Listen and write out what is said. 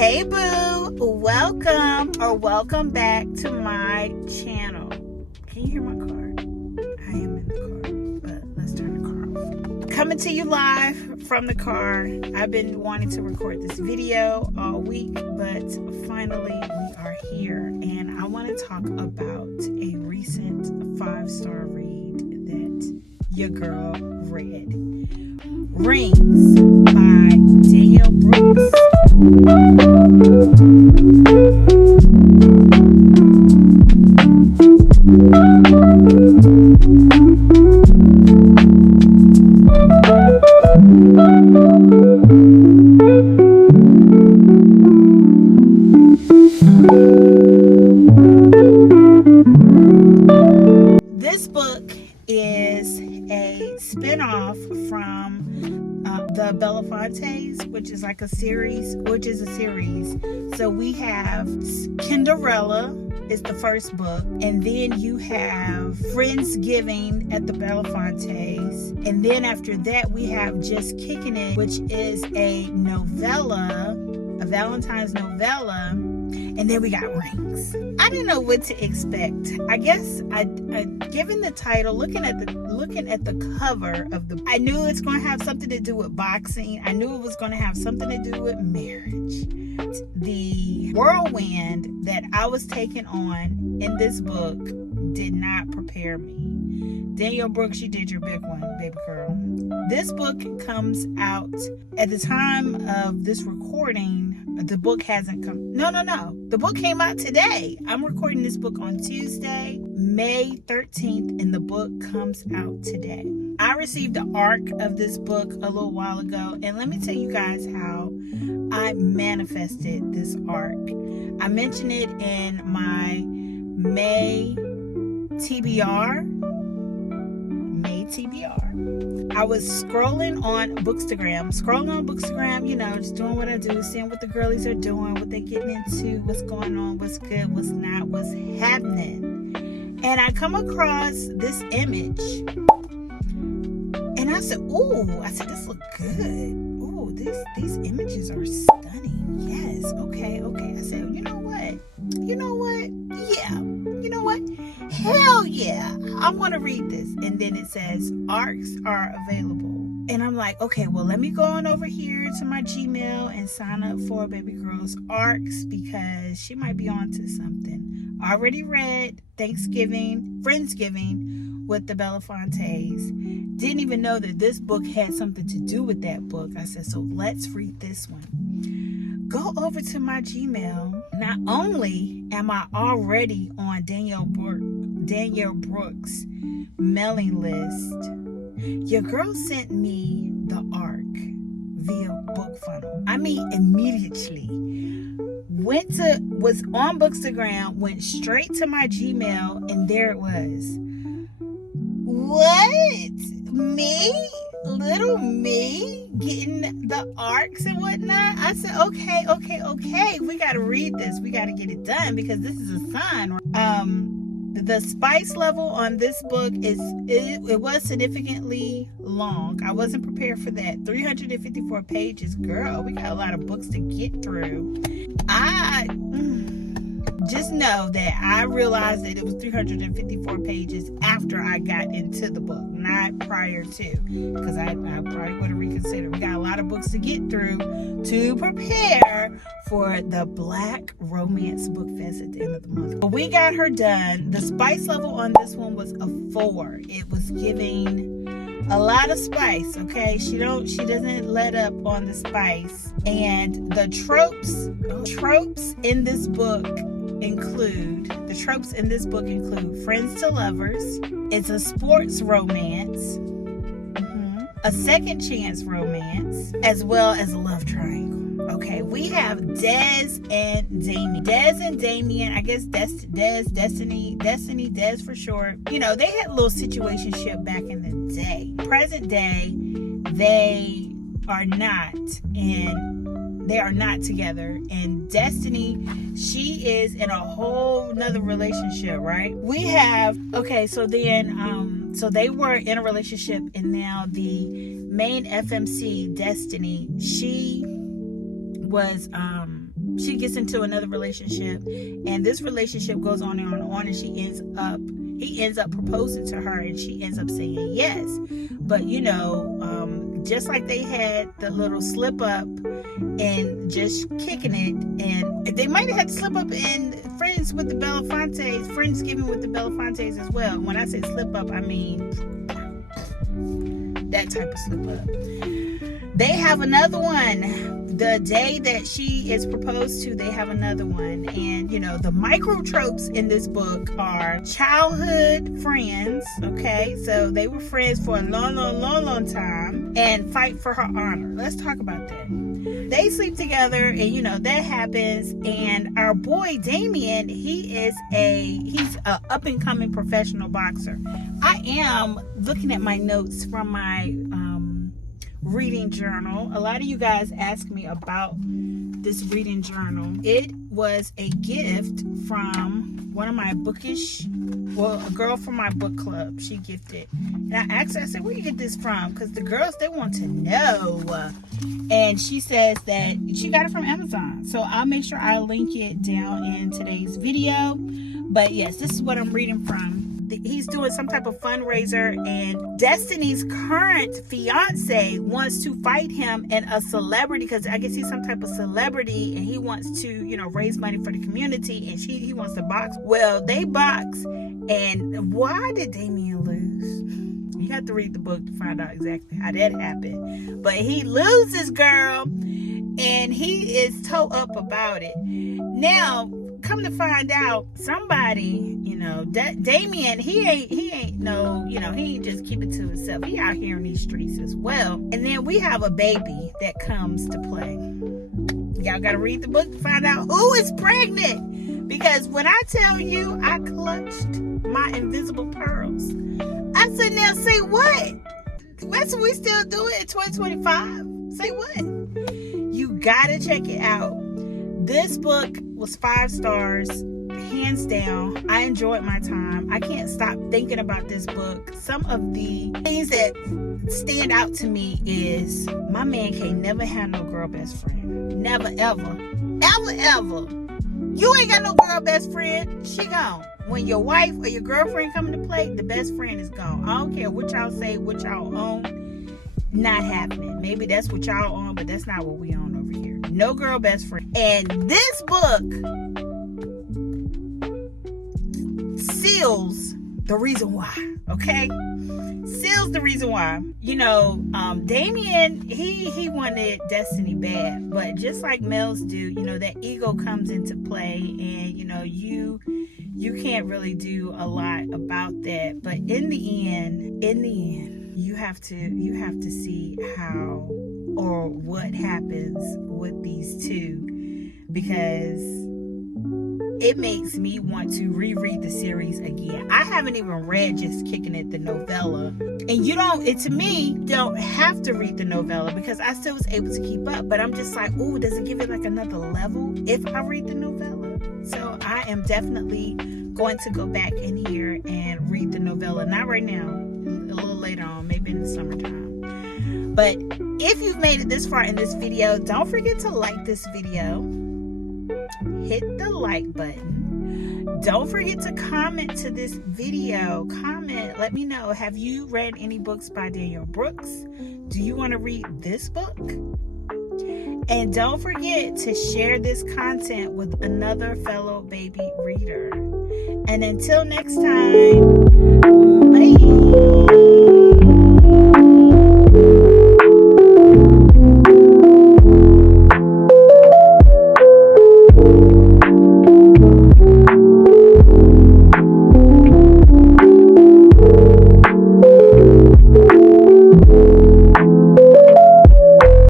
Hey boo, welcome back to my channel. Can you hear my car? I am in the car, but let's turn the car off. Coming to you live from the car. I've been wanting to record this video all week, but finally we are here, and I want to talk about a recent 5-star read that your girl read. Rings by Danielle Brooks. This book is a spin-off from the Belafontes, which is a series. So we have Cinderella is the first book, and then you have Friendsgiving at the Belafontes, and then after that we have Just Kicking It, which is a novella, a Valentine's novella. And then we got Rings. I didn't know what to expect. I guess I given the title, looking at the cover of the, I knew it's going to have something to do with boxing. I knew it was going to have something to do with marriage. The whirlwind that I was taking on in this book did not prepare me. Danielle Brooks, you did your big one, baby girl. This book comes out at the time of this recording. The book hasn't come. No. The book came out today. I'm recording this book on Tuesday, May 13th, and the book comes out today. I received the arc of this book a little while ago, and let me tell you guys how I manifested this arc. I mentioned it in my May TBR. I was scrolling on Bookstagram, you know, just doing what I do, seeing what the girlies are doing, what they're getting into, what's going on, what's good, what's not, what's happening. And I come across this image, and I said, this look good. Ooh, these images are stunning. Yes, okay. I said, you know what? Yeah, you know what? Hell yeah, I want to read this. And then it says arcs are available, and I'm like, okay, well, let me go on over here to my Gmail and sign up for baby girl's arcs, because she might be on to something. Already read Friendsgiving with the Belafontes. Didn't even know that this book had something to do with that book. I said, so let's read this one. Go over to my Gmail. Not only am I already on Danielle Brooks mailing list, your girl sent me the arc via book funnel. I mean, immediately. Was on Bookstagram, went straight to my Gmail, and there it was. What? Me? Little me getting the arcs and whatnot? I said, okay. We got to read this. We got to get it done, because this is a sign. The spice level on this book it was significantly long. I wasn't prepared for that. 354 pages, girl. We got a lot of books to get through. I just know that I realized that it was 354 pages after I got into the book, not prior to, because I probably would have reconsidered. We got a lot of books to get through to prepare for the Black Romance Book Fest at the end of the month. But we got her done. The spice level on this one was a 4. It was giving a lot of spice, okay? She doesn't let up on the spice. And the tropes in this book include friends to lovers. It's a sports romance, a second chance romance, as well as a love triangle. Okay, we have Des and Damien. I guess Destiny for short. You know, they had a little situationship back in the day. Present day, they are not together. And Destiny, she is in a whole nother relationship, right? We have, okay, so then so they were in a relationship, and now the main FMC, Destiny, she was she gets into another relationship, and this relationship goes on and on, and he ends up proposing to her, and she ends up saying yes. But just like they had the little slip up and just kicking it, and they might have had to slip up in Friends with the Belafontes, Friendsgiving with the Belafontes as well. When I say slip up, I mean that type of slip up. They have another one. The day that she is proposed to, they have another one. And, the micro tropes in this book are childhood friends, okay? So they were friends for a long time, and fight for her honor. Let's talk about that. They sleep together, and, that happens. And our boy, Damien, he's a up-and-coming professional boxer. I am looking at my notes from my reading journal. A lot of you guys asked me about this reading journal. It was a gift from one of my a girl from my book club. She gifted, and I asked her, I said, where you get this from? Because the girls, they want to know. And she says that she got it from Amazon, so I'll make sure I link it down in today's video. But yes, this is what I'm reading from. He's doing some type of fundraiser, and Destiny's current fiance wants to fight him and a celebrity, because I guess he's some type of celebrity, and he wants to, raise money for the community, and he wants to box. Well, they box, and why did Damien lose? You have to read the book to find out exactly how that happened. But he loses, girl, and he is toe up about it. Now, come to find out, somebody, Damien, he ain't just keep it to himself. He out here in these streets as well. And then we have a baby that comes to play. Y'all gotta read the book to find out who is pregnant. Because when I tell you I clutched my invisible pearls, I said, now say what? That's what we still doing in 2025. Say what? You gotta check it out. This book was 5 stars, hands down. I enjoyed my time. I can't stop thinking about this book. Some of the things that stand out to me is my man can't never have no girl best friend. Never, ever. Ever, ever. You ain't got no girl best friend. She gone. When your wife or your girlfriend come into play, the best friend is gone. I don't care what y'all say, what y'all own. Not happening. Maybe that's what y'all own, but that's not what we own over here. No girl best friend. And this book seals the reason why, okay? Seals the reason why. Damien, he wanted Destiny bad, but just like males do, that ego comes into play, and you can't really do a lot about that. But in the end, you have to see how or what happens with these two, because it makes me want to reread the series again. I haven't even read Just Kicking It, the novella. And to me, don't have to read the novella, because I still was able to keep up. But I'm just like, ooh, does it give it like another level if I read the novella? So I am definitely going to go back in here and read the novella. Not right now, a little later on, maybe in the summertime. But if you've made it this far in this video, don't forget to like this video. Hit the like button. Don't forget to comment to this video. Comment, let me know, have you read any books by Danielle Brooks? Do you want to read this book? And don't forget to share this content with another fellow baby reader. And until next time,